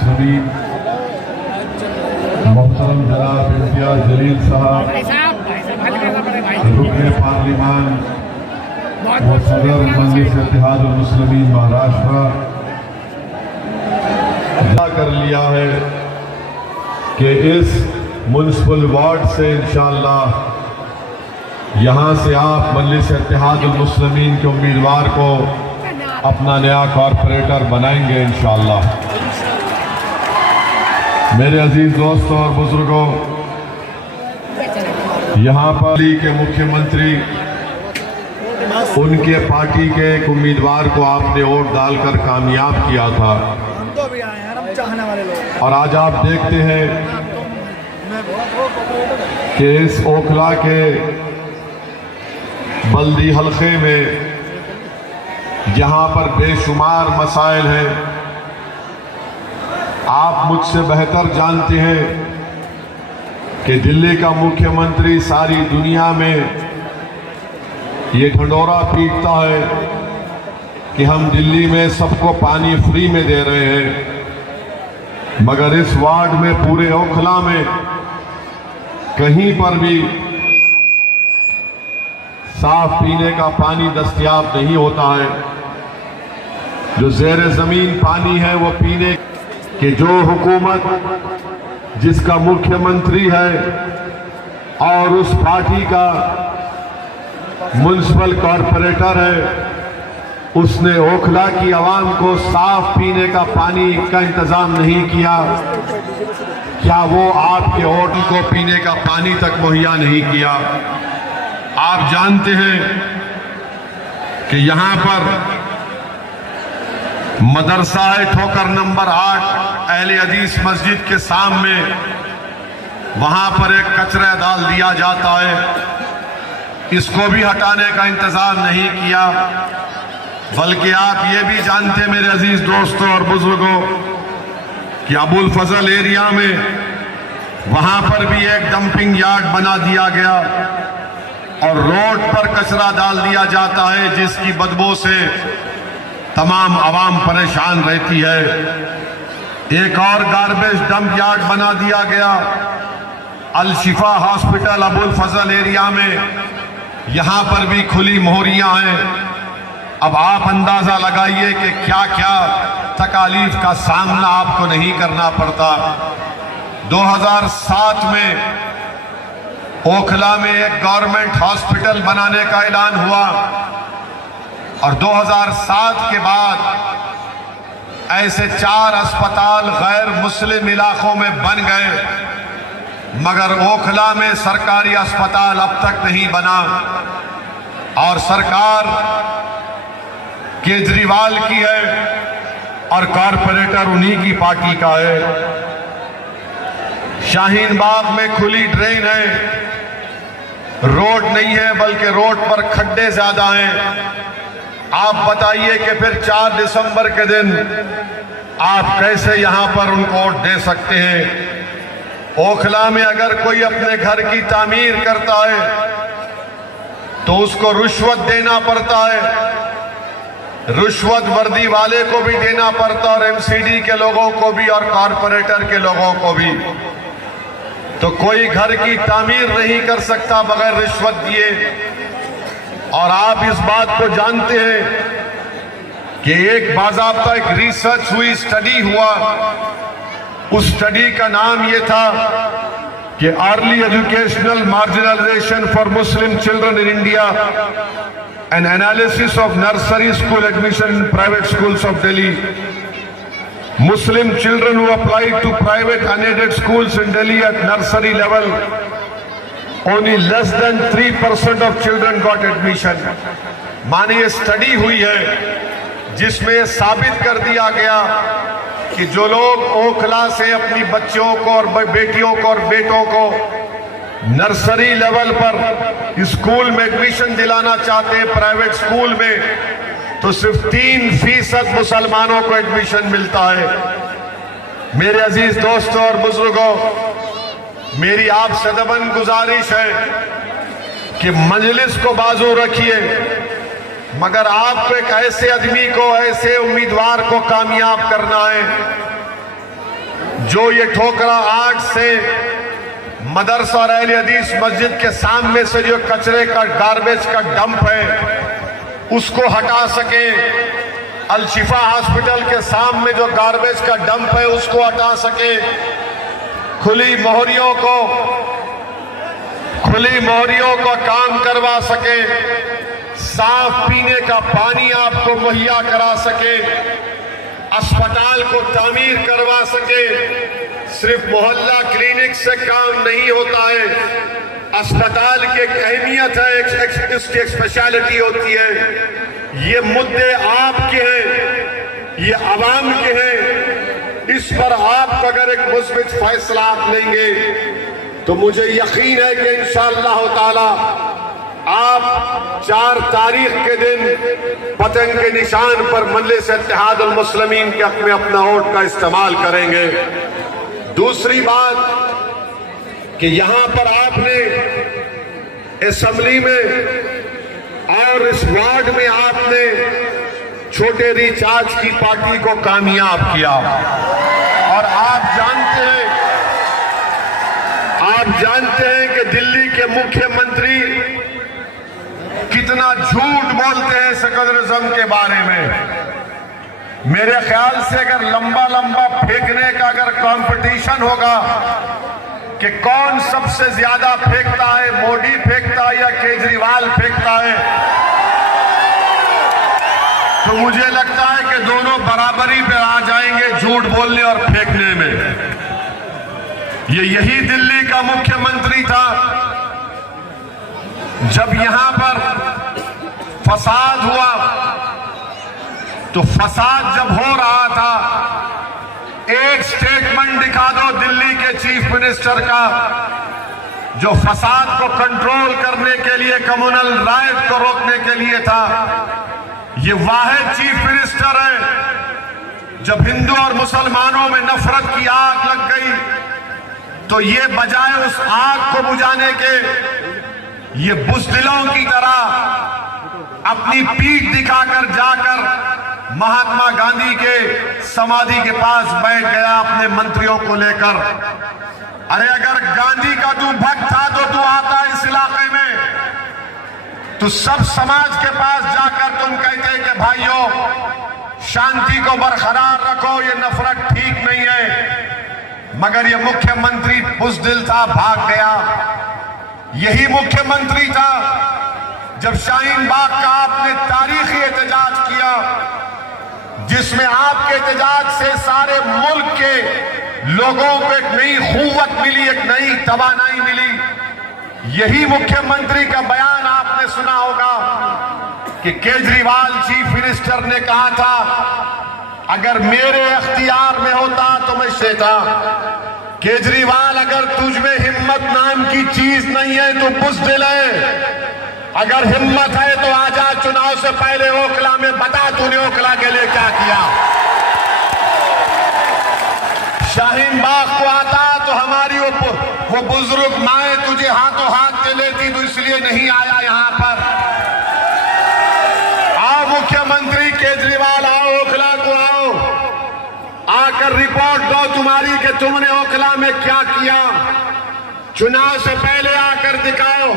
मुस्लिमीन मोहतरम जनाब इम्तियाज जलील साहब, रुकन पार्लिमान व सदर मजलिस इत्तेहाद मुस्लिमीन महाराष्ट्र कर लिया है कि इस म्युनिसिपल वार्ड से इंशाअल्लाह यहाँ से आप मजलिस इत्तेहाद मुस्लिमीन के उम्मीदवार को अपना नया कॉरपोरेटर बनाएंगे इंशाअल्लाह। मेरे अजीज दोस्तों और बुजुर्गों, यहाँ पर के मुख्यमंत्री उनके पार्टी के एक उम्मीदवार को आपने वोट डालकर कामयाब किया था और आज आप देखते हैं कि इस ओखला के बल्दी हल्के में जहाँ पर बेशुमार मसाइल हैं, आप मुझसे बेहतर जानते हैं कि दिल्ली का मुख्यमंत्री सारी दुनिया में ये ढंढोरा पीटता है कि हम दिल्ली में सबको पानी फ्री में दे रहे हैं, मगर इस वार्ड में पूरे ओखला में कहीं पर भी साफ पीने का पानी दस्तयाब नहीं होता है। जो ज़ेर ज़मीन पानी है वो पीने कि जो हुकूमत जिसका मुख्यमंत्री है और उस पार्टी का म्युनिसिपल कॉरपोरेटर है, उसने ओखला की आवाम को साफ पीने का पानी का इंतजाम नहीं किया, क्या वो आपके वोट को पीने का पानी तक मुहैया नहीं किया? आप जानते हैं कि यहाँ पर मदरसा है ठोकर नंबर 8 अहले हदीस मस्जिद के सामने, वहां पर एक कचरा डाल दिया जाता है, इसको भी हटाने का इंतजाम नहीं किया। बल्कि आप ये भी जानते हैं मेरे अजीज दोस्तों और बुजुर्गों कि अबुल फजल एरिया में वहां पर भी एक डंपिंग यार्ड बना दिया गया और रोड पर कचरा डाल दिया जाता है, जिसकी बदबू से तमाम आवाम परेशान रहती है। एक और गार्बेज डंप यार्ड बना दिया गया अल शिफा हॉस्पिटल अबुल फजल एरिया में, यहां पर भी खुली मोहरियां हैं। अब आप अंदाजा लगाइए कि क्या क्या तकालीफ का सामना आपको नहीं करना पड़ता। 2007 में ओखला में एक गवर्नमेंट हॉस्पिटल बनाने का ऐलान हुआ और 2007 के बाद ऐसे 4 अस्पताल गैर मुस्लिम इलाकों में बन गए, मगर ओखला में सरकारी अस्पताल अब तक नहीं बना। और सरकार केजरीवाल की है और कॉरपोरेटर उन्हीं की पार्टी का है। शाहीन बाग में खुली ड्रेन है, रोड नहीं है बल्कि रोड पर खड्डे ज्यादा हैं। आप बताइए कि फिर 4 दिसंबर के दिन आप कैसे यहां पर उनको वोट दे सकते हैं? ओखला में अगर कोई अपने घर की तामीर करता है तो उसको रुश्वत देना पड़ता है, रुश्वत वर्दी वाले को भी देना पड़ता और एमसीडी के लोगों को भी और कॉरपोरेटर के लोगों को भी। तो कोई घर की तामीर नहीं कर सकता बगैर रिश्वत दिए। और आप इस बात को जानते हैं कि एक बाज़ाब्ता एक रिसर्च हुई, स्टडी हुआ, उस स्टडी का नाम ये था कि early educational marginalisation for Muslim children in India, N analysis of nursery school admission in private schools of Delhi. Muslim children who applied to private unaided schools in Delhi at nursery level, only less than 3% of children got admission. माने ये study हुई है जिसमें ये साबित कर दिया गया कि जो लोग ओखला से अपनी बच्चों को और बेटियों को और बेटों को नर्सरी लेवल पर स्कूल में एडमिशन दिलाना चाहते हैं प्राइवेट स्कूल में, तो सिर्फ 3% मुसलमानों को एडमिशन मिलता है। मेरे अजीज दोस्तों और बुजुर्गों, मेरी आपसे दबन गुजारिश है कि मजलिस को बाजू रखिए, मगर आपको एक ऐसे आदमी को, ऐसे उम्मीदवार को कामयाब करना है जो ये ठोकरा 8 से मदरसा और अहले हदीस मस्जिद के सामने से जो कचरे का गार्बेज का डंप है उसको हटा सके, अल-शिफा हॉस्पिटल के सामने जो गार्बेज का डंप है उसको हटा सके, खुली मोहरियों को काम करवा सके, साफ पीने का पानी आपको मुहैया करा सके, अस्पताल को तामीर करवा सके। सिर्फ मोहल्ला क्लिनिक से काम नहीं होता है, अस्पताल की एक अहमियत है, इसकी एक स्पेशलिटी होती है। ये मुद्दे आपके हैं, ये आवाम के हैं, इस पर आप अगर एक मुस्बित फैसला आप लेंगे तो मुझे यकीन है कि इंशाअल्लाह ताला आप 4 तारीख के दिन पतंग के निशान पर मजलिस इत्तेहाद उल मुस्लिमीन के हक में अपना वोट का इस्तेमाल करेंगे। दूसरी बात कि यहां पर आपने असेंबली में और इस वार्ड में आपने छोटे रिचार्ज की पार्टी को कामयाब किया और आप जानते हैं कि दिल्ली के मुख्यमंत्री कितना झूठ बोलते हैं सेकुलरिज्म के बारे में। मेरे ख्याल से अगर लंबा फेंकने का अगर कंपटीशन होगा कि कौन सबसे ज्यादा फेंकता है, मोदी फेंकता है या केजरीवाल फेंकता है, तो मुझे लगता है कि दोनों बराबरी पे आ जाएंगे झूठ बोलने और फेंकने में। यही दिल्ली का मुख्यमंत्री था जब यहां पर फसाद हुआ, तो फसाद जब हो रहा था एक स्टेटमेंट दिखा दो दिल्ली के चीफ मिनिस्टर का जो फसाद को कंट्रोल करने के लिए, कम्युनल राइट को रोकने के लिए था। ये वाहिद चीफ मिनिस्टर है जब हिंदू और मुसलमानों में नफरत की आग लग गई तो ये बजाय उस आग को बुझाने के ये बुज़दिलों की तरह अपनी पीठ दिखाकर जाकर महात्मा गांधी के समाधि के पास बैठ गया अपने मंत्रियों को लेकर। अरे अगर गांधी का तू भक्त था तो तू आता इस इलाके में, तो सब समाज के पास जाकर तुम कहते कि भाइयों शांति को बरकरार रखो, ये नफरत ठीक नहीं है। मगर ये मुख्यमंत्री बुज़दिल था, भाग गया। यही मुख्यमंत्री था जब शाहीन बाग का आपने तारीखी एहतजाज किया जिसमें आपके एहतजाज से सारे मुल्क के लोगों को एक नई क़ुव्वत मिली, एक नई तवानाई मिली। यही मुख्यमंत्री का बयान आपने सुना होगा कि केजरीवाल चीफ मिनिस्टर ने कहा था अगर मेरे अख्तियार में होता तो मैं शेता। केजरीवाल अगर तुझ में हिम्मत नाम की चीज नहीं है तो बुज़दिल है, अगर हिम्मत है तो आजा चुनाव से पहले ओखला में बता तूने ओखला के लिए क्या किया। शाहीन बाग को आता तो हमारी वो बुजुर्ग माए तुझे हाथों हाथ दे लेती, तो इसलिए नहीं आया यहां पर। आओ मुख्यमंत्री केजरीवाल, आओ ओखला को आओ, आकर रिपोर्ट दो तुम्हारी कि तुमने ओखला में क्या किया। चुनाव से पहले आकर दिखाओ।